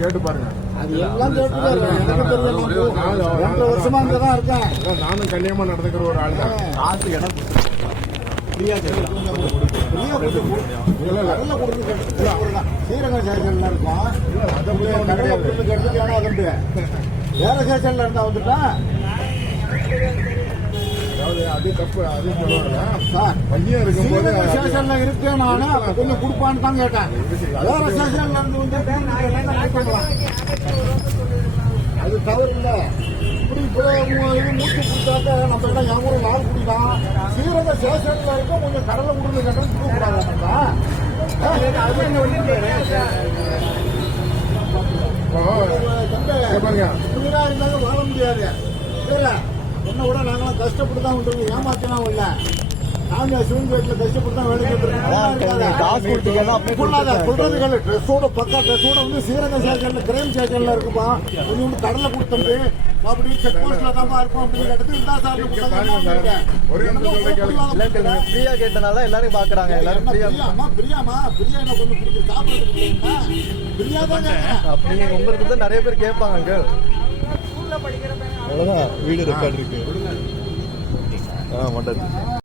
கேட்டு பாருங்க. அது எல்லாம் கேட்டுதான் எனக்கு தெரியல ரெண்டு வருஷமா அங்கதான் இருக்கேன். நானும் கண்ணியமா நடந்துக்கிற ஒரு ஆள் தான். காசு கேட்டு ஸ்ரீரங்கம் ஸ்டேஷன்ல இருக்கோம். பத்தி கேட்டு வேற ஸ்டேஷன்ல இருந்தா வந்துட்டா? அதாவது அது தப்பு அது சார் ஸ்டேஷன்ல இருக்கேன் நானு கொஞ்சம் கொடுப்பான்னு தான் கேட்டேன். வேற ஸ்டேஷன்ல இருந்து அது தவறு இல்ல. இப்படி இப்போ இது மூச்சு கொடுத்தாக்க நம்ம எல்லாம் யாரும் லாபம் குடிக்கலாம் ஸ்ரீரங்க ஸ்டேஷன்ல இருக்க கொஞ்சம் கடலை கொடுத்து கேட்டா கொடுக்கூடாது நம்ம பாருங்க. இருந்தாலும் வாழ முடியாது. என்ன விட நாங்களாம் கஷ்டப்பட்டு தான் விட்டுருக்கோம் ஏமாத்தலாம் இல்ல. நாங்க சிவன் வீட்டுல கஷ்டப்பட்டு தான் வேலை அதான் நீங்க காசு கொடுத்தீங்கன்னா அப்படியே கேட்டு சொல்றதுகள் ட்ரெஸ்ஸோட பக்கா ட்ரெஸ்ஸோட வந்து ஸ்ரீரங்க ஸ்டேஷன்ல கிரைம் ஸ்டேஷன்ல இருக்குப்பா கொஞ்சம் வந்து கடலை கொடுத்தது அப்படி செக் போஸ்ட்ல தான் இருக்கும் அப்படின்னு கேட்டது இருந்தா சார் ஃப்ரீயா கேட்டனால எல்லாரும் பாக்குறாங்க. எல்லாரும் பிரியாமா பிரியாமா பிரியா என்ன கொஞ்சம் சாப்பிடுறதுக்கு பிரியா தான்? கேட்கறேன் அப்ப நீங்க உங்களுக்கு தான் நிறைய பேர் கேட்பாங்க அங்க அவ்வளவுதான். வீடு ரெக்கார்ட் இருக்கு. ஆ. மண்டல்